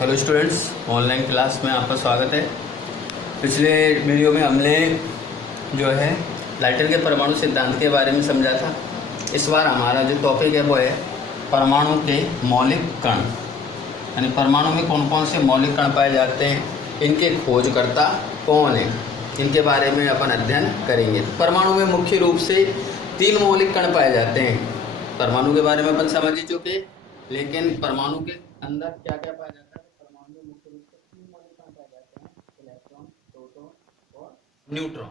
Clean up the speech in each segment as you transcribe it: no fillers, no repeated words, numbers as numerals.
Hello students, online class में आपका स्वागत है। पिछले वीडियो में हमने जो है लाइटर के परमाणु सिद्धांत के बारे में समझा था। इस बार हमारा जो टॉपिक है वो है परमाणु के मौलिक कण, यानी परमाणु में कौन कौन से मौलिक कण पाए जाते हैं, इनके खोजकर्ता कौन है, इनके बारे में अपन अध्ययन करेंगे। परमाणु में मुख्य रूप से 3 मौलिक कण पाए जाते हैं। परमाणु के बारे में अपन समझ ही चुके, लेकिन परमाणु के अंदर क्या क्या पाया जाता है। परमाणु में मुख्य रूप से 3 मौलिक कण पाए जाते हैं, इलेक्ट्रॉन, प्रोटॉन और न्यूट्रॉन।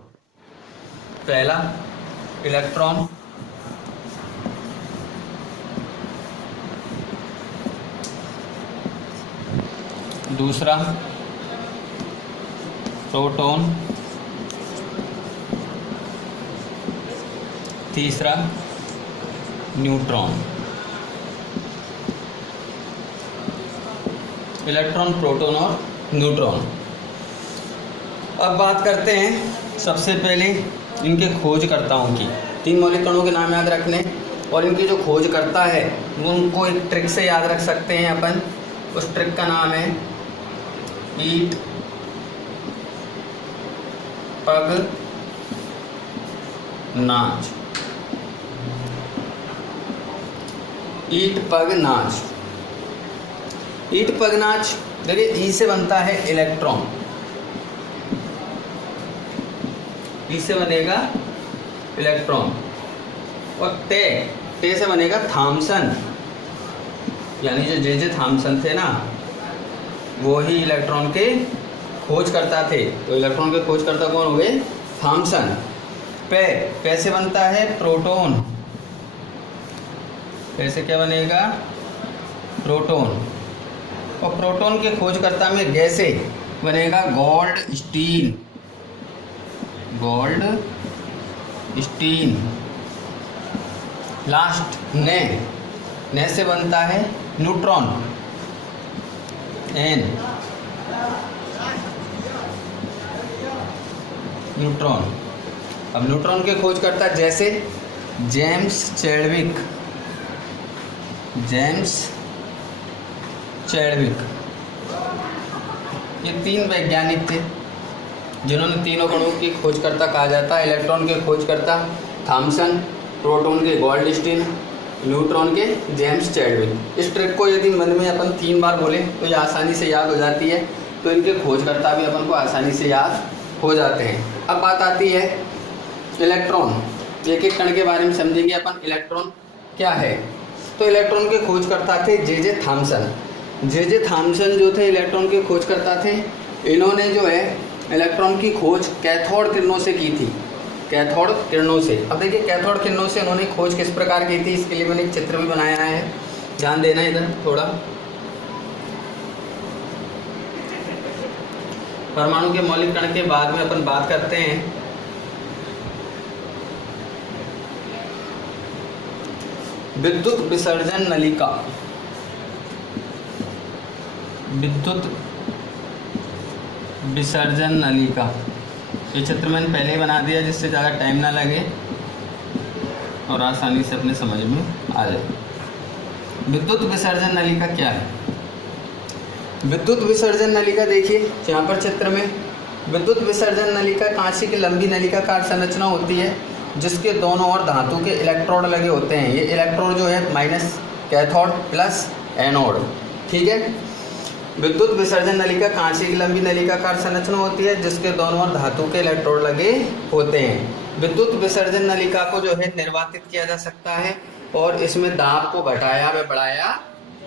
पहला इलेक्ट्रॉन, दूसरा प्रोटॉन, तीसरा न्यूट्रॉन। इलेक्ट्रॉन, प्रोटॉन और न्यूट्रॉन। अब बात करते हैं सबसे पहले इनके खोजकर्ताओं की। 3 मौलिक कणों के नाम याद रखने और इनकी जो खोजकर्ता है वो उनको एक ट्रिक से याद रख सकते हैं अपन। उस ट्रिक का नाम है ईट पग नाच। ईट पग नाच। ईट पग नाच, देखिए ई से बनता है इलेक्ट्रॉन, ई से बनेगा इलेक्ट्रॉन, और टे से बनेगा थॉम्सन, यानी जो जे थॉम्सन थे ना, वो ही इलेक्ट्रॉन के खोज करता थे। तो इलेक्ट्रॉन के खोज करता कौन हो गए? थॉम्सन। पे से बनता है प्रोटॉन, पे से क्या बनेगा? प्रोटॉन। और प्रोटॉन के खोजकर्ता में गैसे बनेगा Goldstein, Goldstein. Last ने से बनता है न्यूट्रॉन, एन, न्यूट्रॉन। अब न्यूट्रॉन के खोजकर्ता जैसे जेम्स चैडविक, ये 3 वैज्ञानिक थे जिन्होंने तीनों कणों की खोजकर्ता कहा जाता है। इलेक्ट्रॉन के खोजकर्ता थॉम्सन, प्रोटॉन के गोल्ड स्टीन, न्यूट्रॉन के जेम्स चैडविक। इस ट्रिक को यदि मन में अपन 3 बार बोले तो ये आसानी से याद हो जाती है, तो इनके खोजकर्ता भी अपन को आसानी से याद हो जाते हैं। अब बात आती है इलेक्ट्रॉन। एक कण के बारे में समझेंगे अपन। इलेक्ट्रॉन क्या है? तो इलेक्ट्रॉन के खोजकर्ता थे जे थॉम्सन। जे थॉम्सन जो थे इलेक्ट्रॉन के खोजकर्ता थे। इन्होंने जो है इलेक्ट्रॉन की खोज कैथोड किरणों से की थी, कैथोड किरणों से। अब देखिए कैथोड किरणों से उन्होंने खोज किस प्रकार की थी, इसके लिए मैंने एक चित्र भी बनाया है, ध्यान देना इधर थोड़ा। परमाणु के मौलिक कण के बाद में अपन बात करते हैं विद्युत विसर्जन नलिका। विद्युत विसर्जन नलिका, ये चित्र मैंने पहले ही बना दिया जिससे ज़्यादा टाइम ना लगे और आसानी से अपने समझ में आ जाए। विद्युत विसर्जन नलिका क्या है? विद्युत विसर्जन नलिका देखिए यहाँ पर चित्र में। विद्युत विसर्जन नलिका कांच की लंबी नलिकाकार संरचना होती है जिसके दोनों ओर धातु के इलेक्ट्रोड लगे होते हैं। ये इलेक्ट्रोड जो है माइनस कैथोड प्लस एनोड, ठीक है। विद्युत विसर्जन नलिका कांच की लंबी नलिकाकार संरचना होती है जिसके दोनों ओर धातु के इलेक्ट्रोड लगे होते हैं। विद्युत विसर्जन नलिका को जो है निर्वातित किया जा सकता है और इसमें दाब को घटाया व बढ़ाया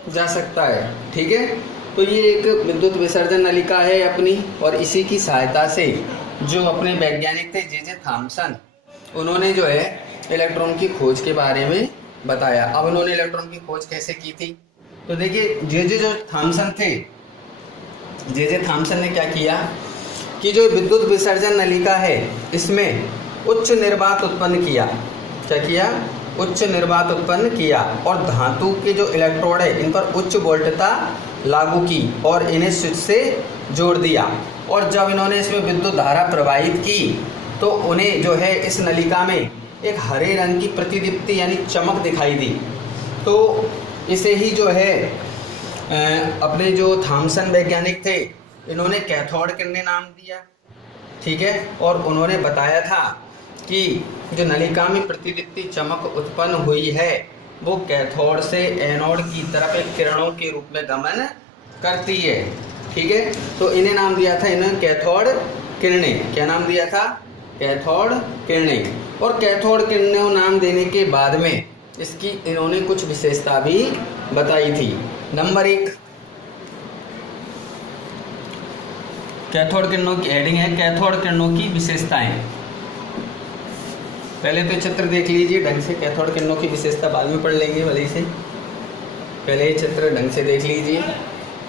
जा सकता है, ठीक है। तो ये एक विद्युत विसर्जन नलिका है अपनी, और इसी की सहायता से जो अपने वैज्ञानिक थे जे थॉम्सन, उन्होंने जो है इलेक्ट्रॉन की खोज के बारे में बताया। अब उन्होंने इलेक्ट्रॉन की खोज कैसे की थी, तो देखिए जे थॉम्सन थे, जे थॉम्सन ने क्या किया कि जो विद्युत विसर्जन नलिका है इसमें उच्च निर्वात उत्पन्न किया। क्या किया? उच्च निर्वात उत्पन्न किया, और धातु के जो इलेक्ट्रोड है इन पर उच्च वोल्टता लागू की और इन्हें स्विच से जोड़ दिया। और जब इन्होंने इसमें विद्युत धारा प्रवाहित की तो उन्हें जो है इस नलिका में एक हरे रंग की प्रतिदीप्ति यानी चमक दिखाई दी। तो इसे ही जो है अपने जो थॉमसन वैज्ञानिक थे, इन्होंने कैथोड किरणें नाम दिया, ठीक है। और उन्होंने बताया था कि जो नलिका में प्रतिदीप्ति चमक उत्पन्न हुई है वो कैथोड से एनोड की तरफ एक किरणों के रूप में गमन करती है, ठीक है। तो इन्हें नाम दिया था, इन्होंने कैथोड किरणें, क्या नाम दिया था? कैथोड किरणें। और कैथोड किरणें नाम देने के बाद में इसकी इन्होंने कुछ विशेषता भी बताई थी। नंबर 1, कैथोड किरणों की हेडिंग है कैथोड किरणों की विशेषताएं। पहले तो चित्र देख लीजिए ढंग से, कैथोड किरणों की विशेषता बाद में पढ़ लेंगे भले से, पहले ये चित्र ढंग से देख लीजिए।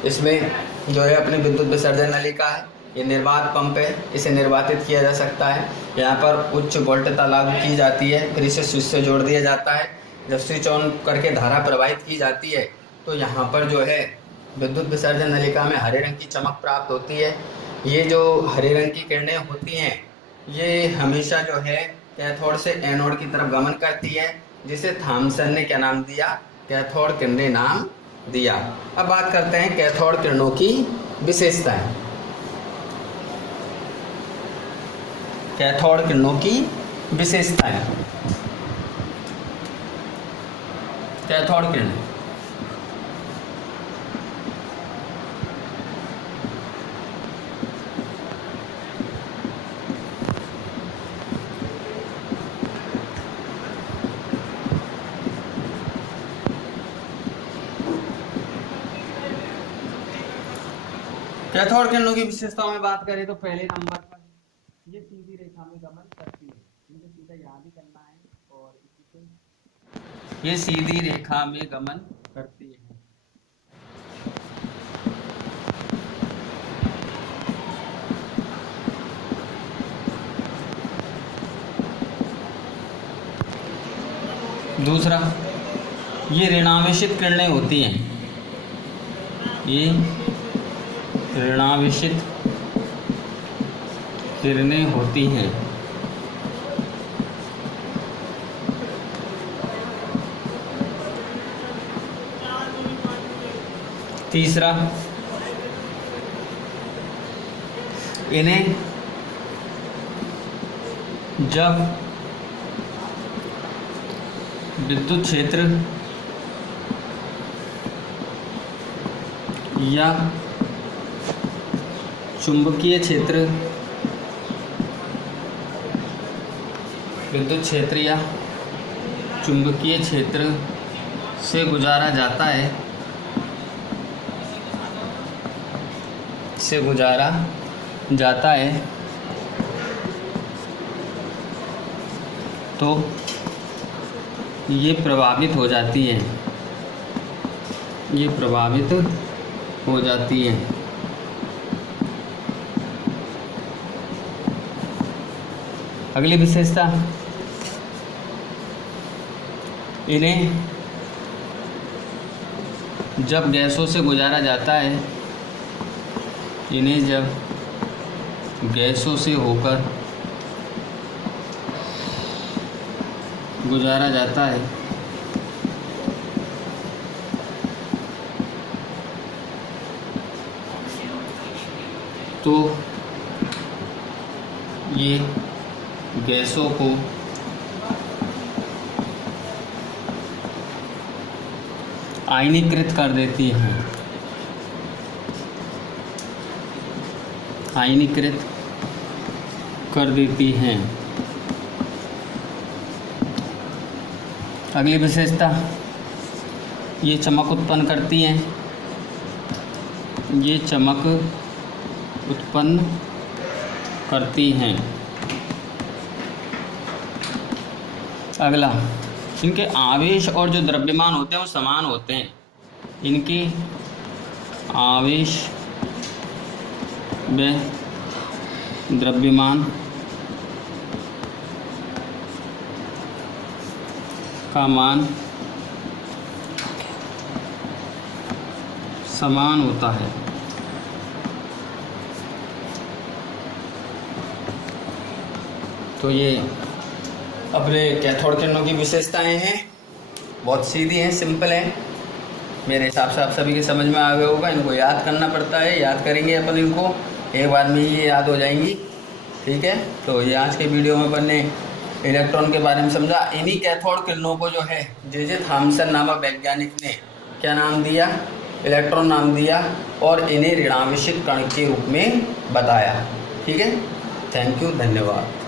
इसमें जो है अपनी विद्युत विसर्जन नलिका है, ये निर्वात पंप है, इसे निर्वातित किया जा सकता है। यहाँ पर उच्च वोल्टता लागू की जाती है, फिर इसे स्विच से जोड़ दिया जाता है। जब स्विच ऑन करके धारा प्रवाहित की जाती है तो यहाँ पर जो है विद्युत विसर्जन नलिका में हरे रंग की चमक प्राप्त होती है। ये जो हरे रंग की किरणें होती हैं ये हमेशा जो है कैथोड से एनोड की तरफ गमन करती है, जिसे थॉमसन ने क्या नाम दिया? कैथोड किरणें नाम दिया। अब बात करते हैं कैथोड किरणों की विशेषताएं। कैथोड किरणों की विशेषताएं। कैथोड किरणें कैथोड किरणों की विशेषताओं में बात करें तो पहले नंबर पर ये सीधी रेखा में गमन करती है, इनको सीधा याद ही करना है। और इसी ये सीधी रेखा में गमन करती है। दूसरा, ये ऋणावेशित किरणें होती हैं, ये ऋणावेशित किरणें होती हैं। तीसरा, इन्हें जब विद्युत क्षेत्र या चुंबकीय क्षेत्र, विद्युत क्षेत्र या चुंबकीय क्षेत्र से गुजारा जाता है, से गुजारा जाता है तो ये प्रभावित हो जाती है, ये प्रभावित हो जाती है। अगली विशेषता, इन्हें जब गैसों से गुजारा जाता है, इन्हें जब गैसों से होकर गुजारा जाता है तो ये गैसों को आयनीकृत कर देती हैं, आयनीकृत कर देती हैं। अगली विशेषता, ये चमक उत्पन्न करती हैं, ये चमक उत्पन्न करती हैं। अगला, इनके आवेश और जो द्रव्यमान होते हैं वो समान होते हैं, इनके आवेश व द्रव्यमान का मान समान होता है। तो ये अपने कैथोड किरणों की विशेषताएं हैं, बहुत सीधी हैं, सिंपल हैं। मेरे हिसाब से आप सभी के समझ में आ गया होगा। इनको याद करना पड़ता है, याद करेंगे अपन इनको, एक बार में ये याद हो जाएंगी। ठीक है, तो ये आज के वीडियो में अपन ने इलेक्ट्रॉन के बारे में समझा। इन्हीं कैथोड किरणों को जो है जे थॉमसन नामक वैज्ञानिक ने क्या नाम दिया, इलेक्ट्रॉन नाम दिया, और इन्हें ऋणावेशित कण के रूप में बताया। ठीक है, थैंक यू, धन्यवाद।